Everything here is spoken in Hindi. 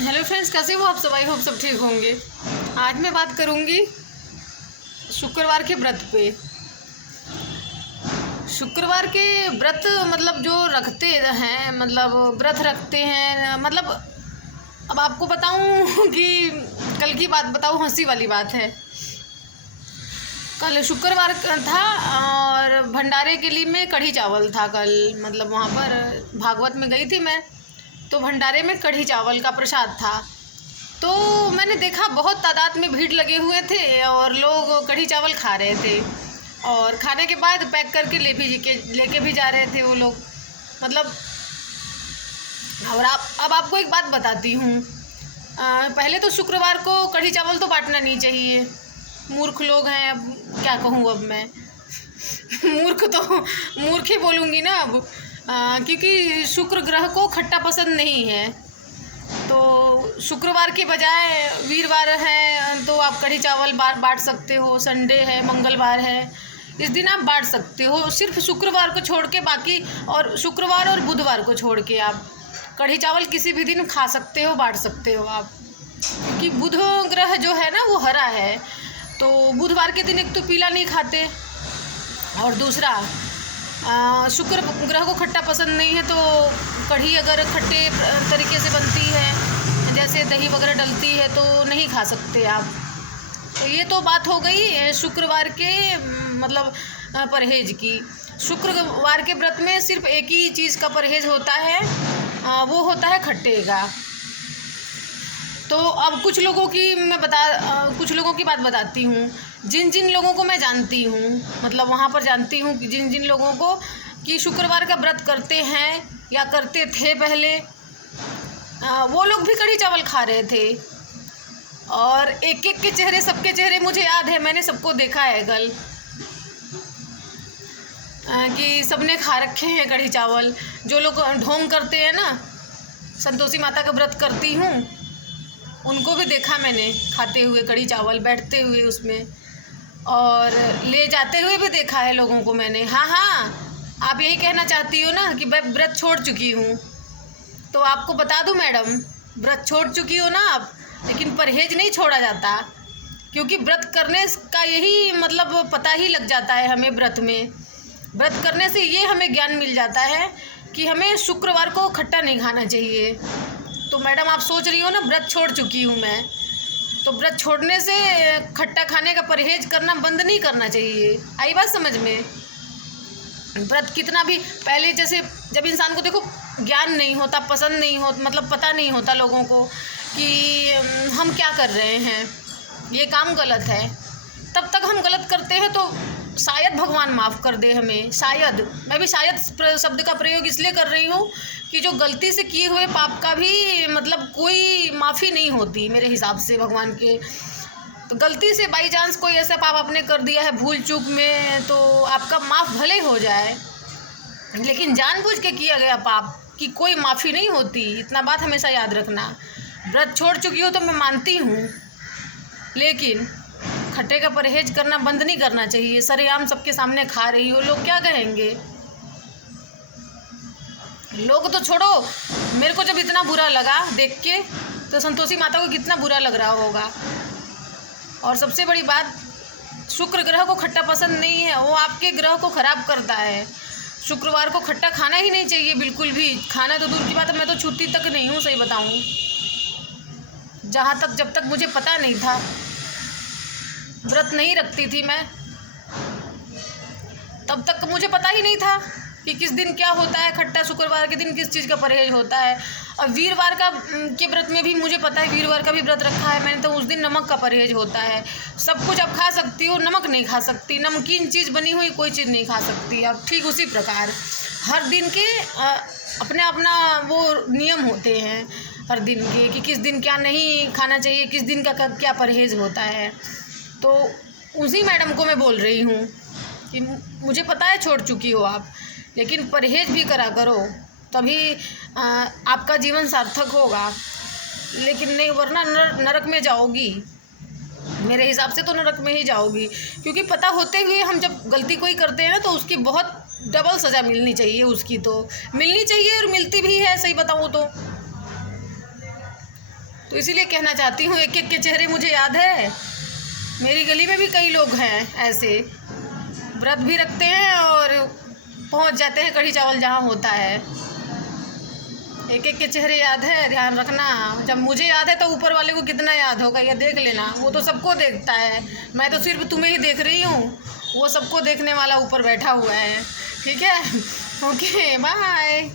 हेलो फ्रेंड्स, कैसे हो आप सब? आई होप सब ठीक होंगे। आज मैं बात करूंगी शुक्रवार के व्रत पे। शुक्रवार के व्रत मतलब जो रखते हैं, मतलब व्रत रखते हैं, मतलब अब आपको बताऊं कि कल की बात बताऊं, हंसी वाली बात है। कल शुक्रवार था और भंडारे के लिए में कढ़ी चावल था कल। मतलब वहाँ पर भागवत में गई थी मैं, तो भंडारे में कढ़ी चावल का प्रसाद था। तो मैंने देखा बहुत तादाद में भीड़ लगे हुए थे और लोग कढ़ी चावल खा रहे थे, और खाने के बाद पैक करके लेके भी जा रहे थे वो लोग। मतलब और अब आपको एक बात बताती हूँ। पहले तो शुक्रवार को कढ़ी चावल तो बांटना नहीं चाहिए। मूर्ख लोग हैं, अब क्या कहूँ अब मैं। मूर्ख ही बोलूँगी ना अब। क्योंकि शुक्र ग्रह को खट्टा पसंद नहीं है, तो शुक्रवार के बजाय वीरवार है तो आप कढ़ी चावल बांट सकते हो। संडे है, मंगलवार है, इस दिन आप बांट सकते हो। सिर्फ शुक्रवार को छोड़ के बाकी, और शुक्रवार और बुधवार को छोड़ के आप कढ़ी चावल किसी भी दिन खा सकते हो, बांट सकते हो आप। क्योंकि बुध ग्रह जो है ना वो हरा है, तो बुधवार के दिन एक तो पीला नहीं खाते, और दूसरा शुक्र ग्रह को खट्टा पसंद नहीं है। तो कढ़ी अगर खट्टे तरीके से बनती है, जैसे दही वगैरह डलती है, तो नहीं खा सकते आप। तो ये तो बात हो गई शुक्रवार के मतलब परहेज की। शुक्रवार के व्रत में सिर्फ एक ही चीज़ का परहेज होता है, वो होता है खट्टे का। तो अब कुछ लोगों की बात बताती हूँ। जिन जिन लोगों को मैं जानती हूँ, मतलब वहाँ पर जानती हूँ कि जिन जिन लोगों को कि शुक्रवार का व्रत करते हैं या करते थे पहले, वो लोग भी कढ़ी चावल खा रहे थे। और एक एक के चेहरे, सबके चेहरे मुझे याद है, मैंने सबको देखा है कल कि सबने खा रखे हैं कढ़ी चावल। जो लोग ढोंग करते हैं ना, संतोषी माता का व्रत करती हूँ, उनको भी देखा मैंने खाते हुए कढ़ी चावल, बैठते हुए उसमें, और ले जाते हुए भी देखा है लोगों को मैंने। हाँ, आप यही कहना चाहती हो ना कि मैं व्रत छोड़ चुकी हूँ। तो आपको बता दूँ मैडम, व्रत छोड़ चुकी हो ना आप, लेकिन परहेज नहीं छोड़ा जाता। क्योंकि व्रत करने का यही मतलब पता ही लग जाता है हमें। व्रत करने से ये हमें ज्ञान मिल जाता है कि हमें शुक्रवार को खट्टा नहीं खाना चाहिए। तो मैडम आप सोच रही हो ना व्रत छोड़ चुकी हूँ मैं, तो व्रत छोड़ने से खट्टा खाने का परहेज करना बंद नहीं करना चाहिए। आई बात समझ में? व्रत कितना भी पहले, जैसे जब इंसान को देखो ज्ञान नहीं होता, पसंद नहीं हो, मतलब पता नहीं होता लोगों को कि हम क्या कर रहे हैं, ये काम गलत है, तब तक हम गलत करते हैं। तो शायद भगवान माफ़ कर दे हमें। शायद, मैं भी शायद शब्द का प्रयोग इसलिए कर रही हूँ कि जो गलती से किए हुए पाप का भी मतलब कोई माफ़ी नहीं होती मेरे हिसाब से भगवान के। तो गलती से बाई चांस कोई ऐसा पाप आपने कर दिया है भूल चूक में, तो आपका माफ़ भले हो जाए, लेकिन जानबूझ के किया गया पाप की कोई माफ़ी नहीं होती। इतना बात हमेशा याद रखना। व्रत छोड़ चुकी हो तो मैं मानती हूँ, लेकिन खट्टे का परहेज करना बंद नहीं करना चाहिए। सरेआम सबके सामने खा रही हो, लोग क्या कहेंगे? लोग तो छोड़ो, मेरे को जब इतना बुरा लगा देख के, तो संतोषी माता को कितना बुरा लग रहा होगा। और सबसे बड़ी बात, शुक्र ग्रह को खट्टा पसंद नहीं है, वो आपके ग्रह को ख़राब करता है। शुक्रवार को खट्टा खाना ही नहीं चाहिए, बिल्कुल भी। खाना तो दूर की बात है, मैं तो छूती तक नहीं हूँ, सही बताऊँ। जहाँ तक, जब तक मुझे पता नहीं था, व्रत नहीं रखती थी मैं, तब तक मुझे पता ही नहीं था कि किस दिन क्या होता है। खट्टा शुक्रवार के दिन किस चीज़ का परहेज होता है। और वीरवार का के व्रत में भी मुझे पता है, वीरवार का भी व्रत रखा है मैंने, तो उस दिन नमक का परहेज होता है। सब कुछ आप खा सकती हो, नमक नहीं खा सकती। नमकीन चीज़ बनी हुई कोई चीज़ नहीं खा सकती। अब ठीक उसी प्रकार हर दिन के अपने अपना वो नियम होते हैं हर दिन के, कि किस दिन क्या नहीं खाना चाहिए, किस दिन का क्या परहेज होता है। तो उसी मैडम को मैं बोल रही हूँ कि मुझे पता है छोड़ चुकी हो आप, लेकिन परहेज भी करा करो, तभी आपका जीवन सार्थक होगा। लेकिन नहीं, वरना नरक में जाओगी। मेरे हिसाब से तो नरक में ही जाओगी। क्योंकि पता होते हुए हम जब गलती कोई करते हैं ना, तो उसकी बहुत डबल सज़ा मिलनी चाहिए। उसकी तो मिलनी चाहिए और मिलती भी है, सही बताऊँ तो। तो इसीलिए कहना चाहती हूँ, एक एक के चेहरे मुझे याद है। मेरी गली में भी कई लोग हैं ऐसे, व्रत भी रखते हैं और पहुँच जाते हैं कढ़ी चावल जहाँ होता है। एक एक के चेहरे याद है, ध्यान रखना। जब मुझे याद है तो ऊपर वाले को कितना याद होगा ये देख लेना। वो तो सबको देखता है, मैं तो सिर्फ तुम्हें ही देख रही हूँ, वो सबको देखने वाला ऊपर बैठा हुआ है। ठीक है, ओके, बाय।